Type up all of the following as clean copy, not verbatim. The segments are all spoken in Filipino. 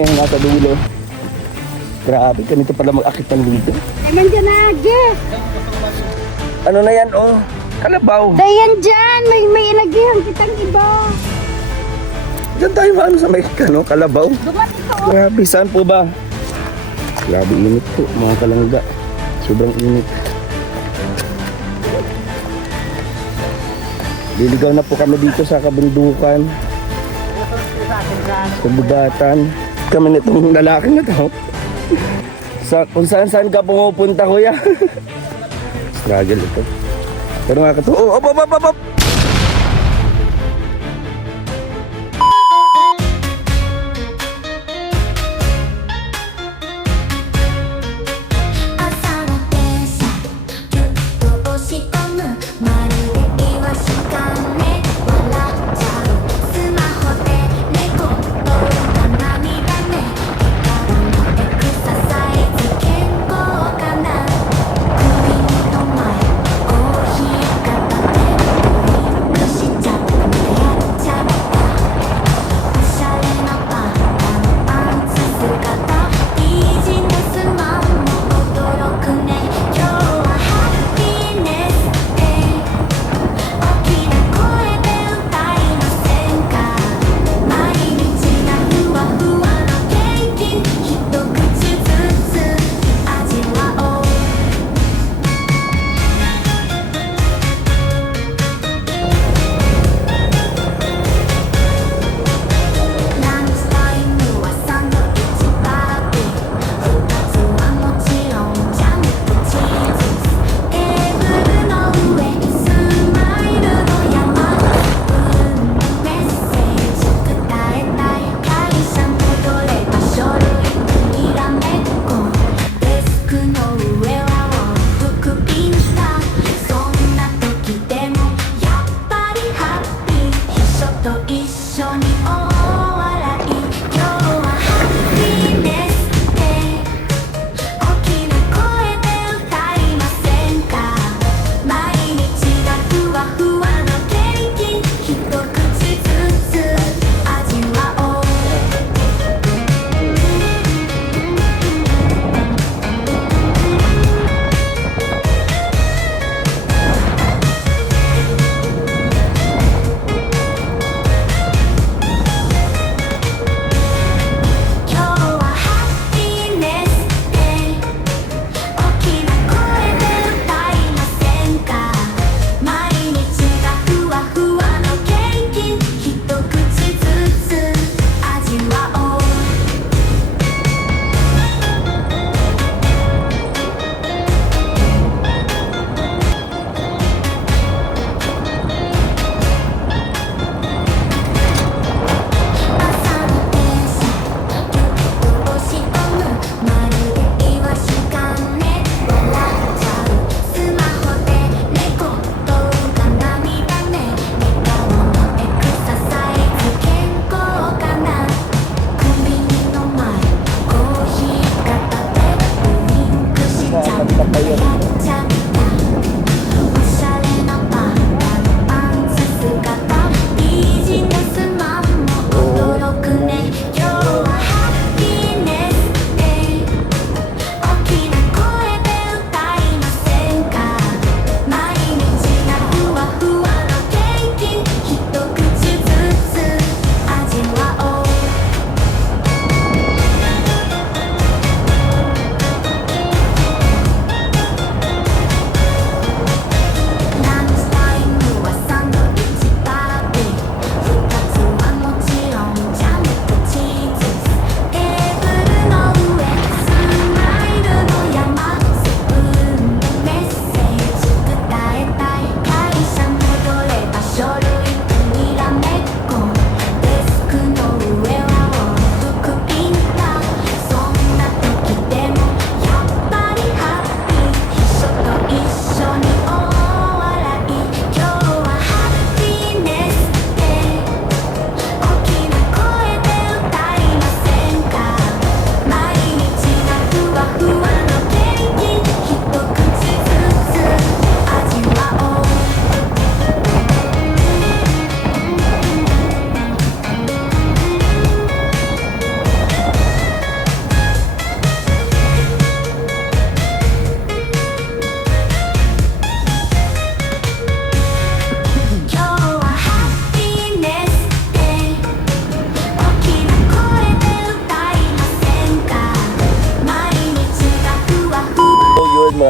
Yung nasa dulo. Grabe, ganito pala mag-akit ng dito. Ayan dyan na, Jess. Ano na yan, oh? Kalabaw. Dayan dyan, may ilagyan kitang iba. Diyan tayo maano sa may kalabaw. Dumating ko. Grabe, saan po ba? Grabe init po, mga kalangga. Sobrang init. Liligaw na po kami dito sa kabundukan. Sa bugatan. Kami nitong lalaki na to. Kung saan ka pumupunta, kuya. Struggle ito. Pero nga ka to. Oh, op.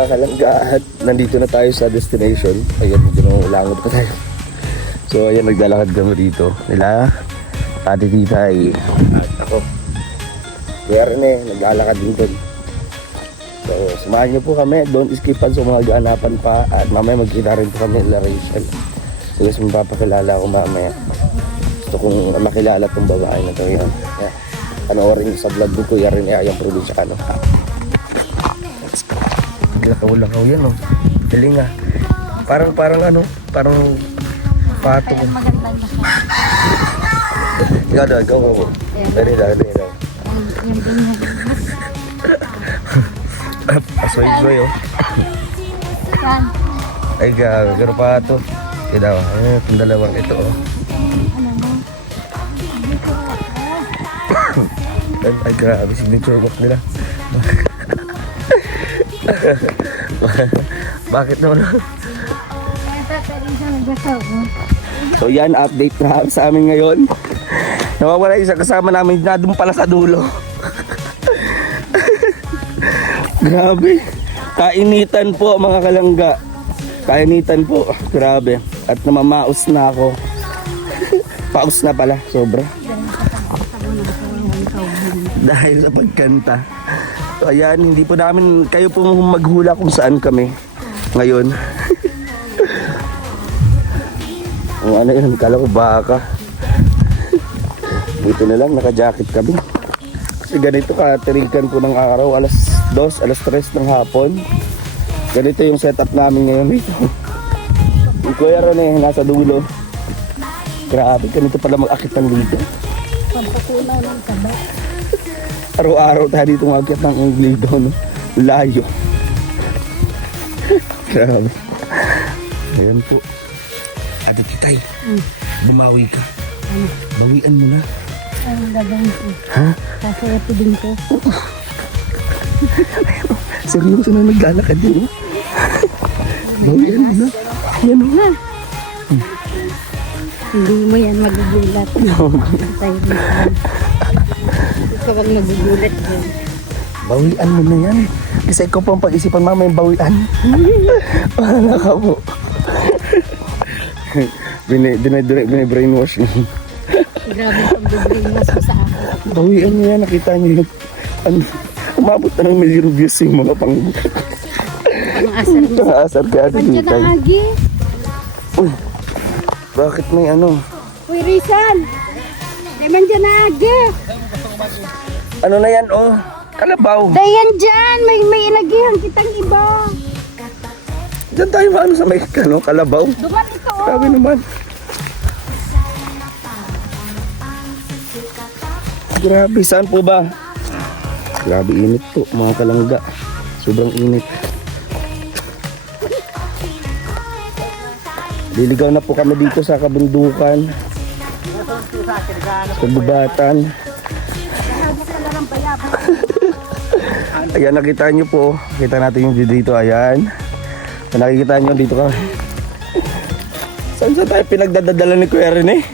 mga kalangga at nandito na tayo sa destination. Ayan, medyo nangulangot pa tayo. So ayan, naglalakad kami dito. Nila, Ate Titay at ako. Kaya rin naglalakad dito. So samahan niyo po kami. Don't skip pa sa mga gaanapan pa. At mamaya magkita rin po kami nila Rachel. So guys, mapapakilala ako mamaya. Gusto kong makilala tong babae na ito yun. Yeah. Panoorin sa vlog ko Kuya rin yung produce ano. Let's go. Lakaw-lakaw yan oh. Galing ah. Parang ano, parang pato. Magandang lahat. Ikaw daw, ikaw. Dali daw. Yung ganyan. Asoy-soy oh. Yan. Ay gagaro pato. Ikaw daw, itong dalawang ito oh. Ano mo? Ay grabe, signature walk nila. Bakit naman? So yan, update na sa amin ngayon. Nawawala isa kasama namin na doon pala sa dulo. Grabe. Kainitan po mga kalangga. Kainitan po. Grabe. At namamaos na ako. Paus na pala. Sobra. Dahil sa pagkanta. So ayan, hindi po namin, kayo po maghula kung saan kami ngayon. Ang ano yun, kala ko baka. Dito na lang, naka-jacket kami. Kasi ganito katirikan po ng araw, alas 2, alas 3 ng hapon. Ganito yung setup namin ngayon dito. Yung Kuya Ron nasa dulo. Grabe, ganito pala mag-akit ng dito. Pampakunaw ng kaba. Araw-araw tayo dito mag-akit ng Englido, no? Layo. Grabe. Ayan po. Ate Titay, bumawi ka. Bawian mo na. Ang gagawin ko. Ha? Kasayapi din ko. Seryoso na naglalakad din. Bawian mo na. Yan o. Hindi mo yan magugulat. Tayo din ka. Ikaw ang nagugulat yan. Bawian mo na yan. Kasi ikaw po ang pag-isipan mamaya yung bawian. Wala ka po. Bine-brainwash mo. Grabe ang bibiglas mo sa akin. Bawian mo yan. Nakita niyo yun. Ano, umabot na ng million views yung mga Pang-asar mo. pang-asar ka Ate Nandiyan Titay. na Agi. Uy, bakit may ano? Uy, Rizal. Nandiyan na Agi. Ano na yan oh? Kalabaw. Dayan dyan. May inagihan kitang iba. Diyan tayo maano sa may ano, kalabaw. Duman ito. Grabe naman. Grabe, saan po ba? Grabe init po mga kalangga. Sobrang init. Liligaw na po kami dito sa kabundukan. Sa gubatan. Ayan, nakita nyo po. Kita natin yung view dito. Ayan. Nakikita nyo dito ka. Saan tayo pinagdadadala ni Kuya Rene?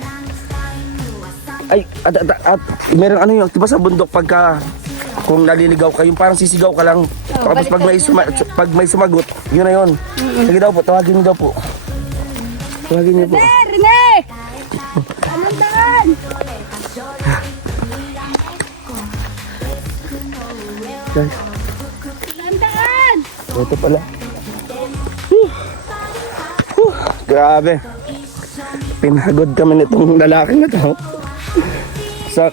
Ay, at meron ano yun, diba sa bundok pagka kung naliligaw ka, yung parang sisigaw ka lang. Tapos pag may sumagot, yun na yun. Sige daw po, tawagin niyo daw po. Tawagin niyo po. Rene! Anong daan? Guys, Anong daan? ito pala. Grabe. Pinagod kami nitong lalaki na to.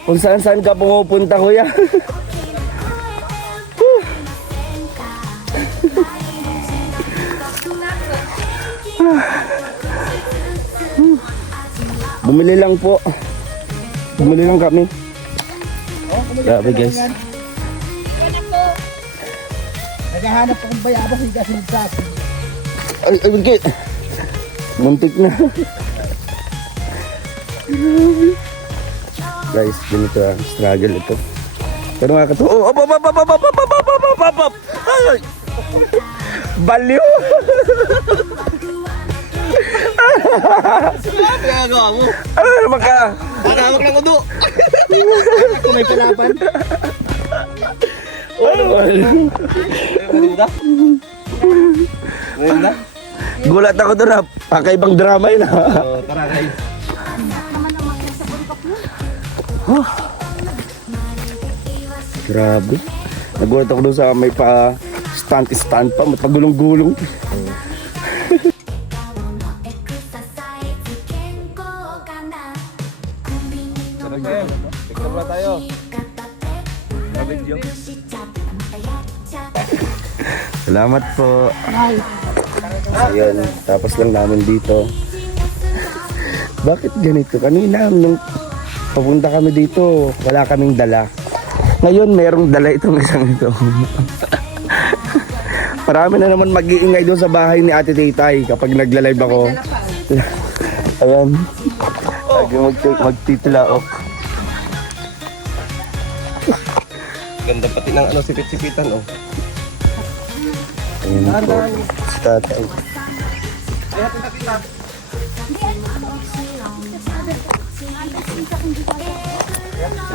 Kung saan ka pumupunta, kuya. Bumili lang po. Bumili lang kami. Grabe guys. Naghahanap akong bayabang higasin sa akin. Ay, muntik. Muntik na. Guys, ganito ang struggle ito. Pero nga kato, oh, op. Ay! Baliw! Ginagawa mo? Ano naman ka? Nakawak ng udo. Ako may palaban. Ano ba? Ngayon na? Gulat ako doon ha. Pakaibang drama yun ha. So, tara guys. Grabe. Nagulat ako doon sa may pa stand pa. Mapagulong-gulong. Tara guys. Picture na tayo. Video. Salamat po. Ay, Ayun, tapos lang namin dito. Bakit ganito? Kanina, nung papunta kami dito, wala kaming dala. Ngayon, merong dala itong isang ito. Marami na naman mag-iingay doon sa bahay ni Ate Taytay kapag nagla-live ako. Ayan. Lagi magtitilaok. Ganda pati ng ano, sipit-sipitan oh. Ayan po. Si Tatay.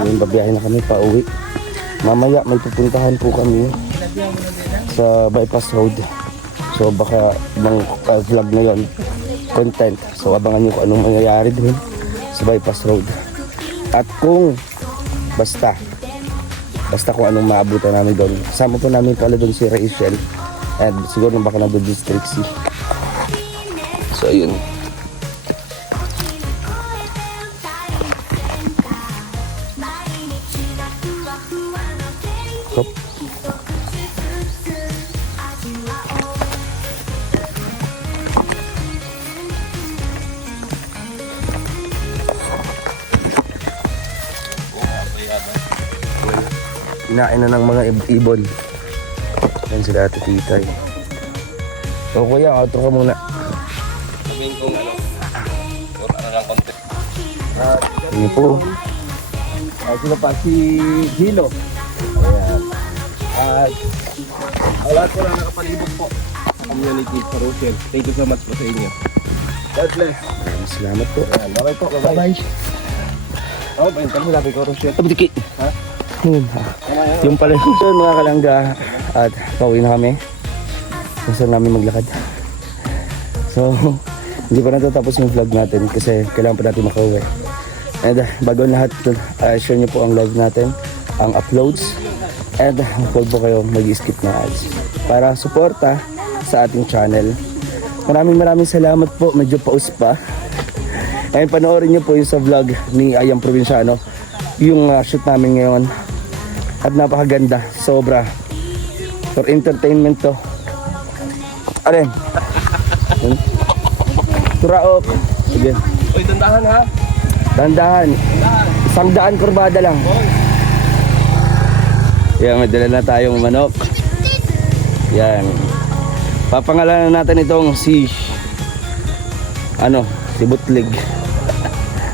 Ayun, babiyahin na kami pa uwi. Mamaya may pupuntahan po kami sa bypass road. So baka ibang vlog na yon, content. So abangan nyo kung anong mangyayari dun sa bypass road. At kung basta kung anong maabutan namin doon. Kasama po namin pala doon si Rachel. And siguro baka nandun District C. So ayun. Hop. Kinain na ng mga ibon. Yan sila Ate Titay. So kuya, outro ka muna. Sabihin kong ano, or ano lang content. Ano po? Sino pa? Si Gino. Ayan. At lahat po na nakapalibog po sa community sa Rochelle. Thank you so much po sa inyo. God bless. Maraming salamat po. Ayan, bye po. Bye-bye. Oh, ba yung tanong nabi ko, Rochelle? Abdiki. Ha? Yun ha. Yung pala yun mga kalangga. At pauwi na kami. Gusto namin maglakad. So, hindi pa natatapos yung vlog natin kasi kailangan pa natin makauwi. And bago ang lahat, share nyo po ang live natin, ang uploads. And huwag po kayo mag-skip na ads para suporta sa ating channel. Maraming salamat po. Medyo paus pa. And panoorin nyo po yung sa vlog ni Ayang Provinciano. Yung shoot namin ngayon. At napakaganda. Sobra. For entertainment to. Aren. Turaok. Sige. Uy, dandahan ha. Dandahan. 100 kurbada lang. Yan, may dala na tayong manok. Yan. Papangalanan natin itong si Butlig.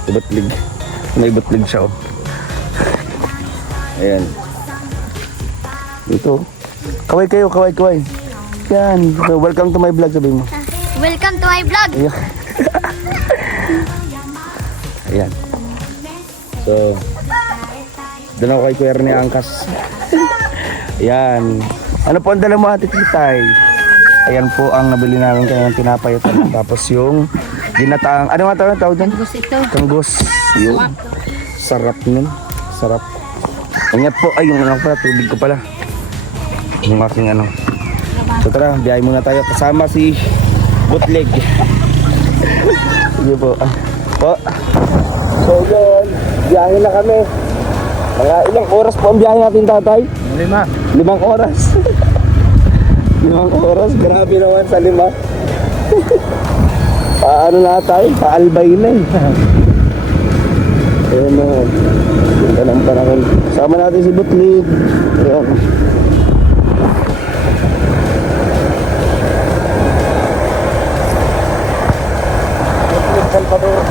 Si Butlig. May butlig siya oh. Ayan. Dito. Kaway kayo, kaway. Yan. So, welcome to my vlog, sabihin mo. welcome to my vlog. Ayan. Ayan. So, doon ako kay Kuya Rene Angkas. Ayan. Ano po ang dala mo, Ate Titay? Ayan po ang nabili namin kanyang tinapay. Tapos yung ginataang, ano nga tawag doon? Gusto ito. Kanggos. Yun. Sarap nun. Sarap. Ingat po. Ay, yung ano pala, tubig ko pala. Yung aking ano. So tara, biyahe muna tayo. Kasama si Butlig. Sige po. Po. So yun, biyahe na kami. Mga ilang oras po ang biyahe natin, tatay? 5 oras. 5 oras. Grabe naman sa 5. Paano na tayo? Paalbay na eh. Ayan o. Ganda ng panahon. Sama natin si Butlig. Ayan. Butlig Salvador.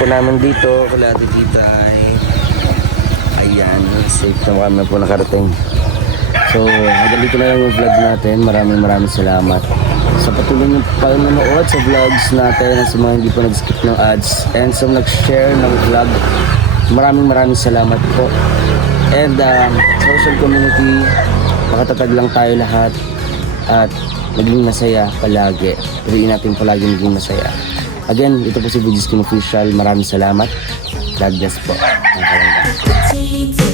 po namin dito, wala dito ay ayan, safe na kami po nakarating. So, hanggang dito na lang yung vlog natin. Maraming salamat sa patuloy ng panonood sa vlogs natin at sa mga hindi po nag-skip ng ads and sa nag-share ng vlog. Maraming salamat po. And social community, makatatag lang tayo lahat at maging masaya palagi. Piliin natin palagi maging masaya. Again, ito po si Bugis Kim Official. Maraming salamat. God bless po. Ang kalangga.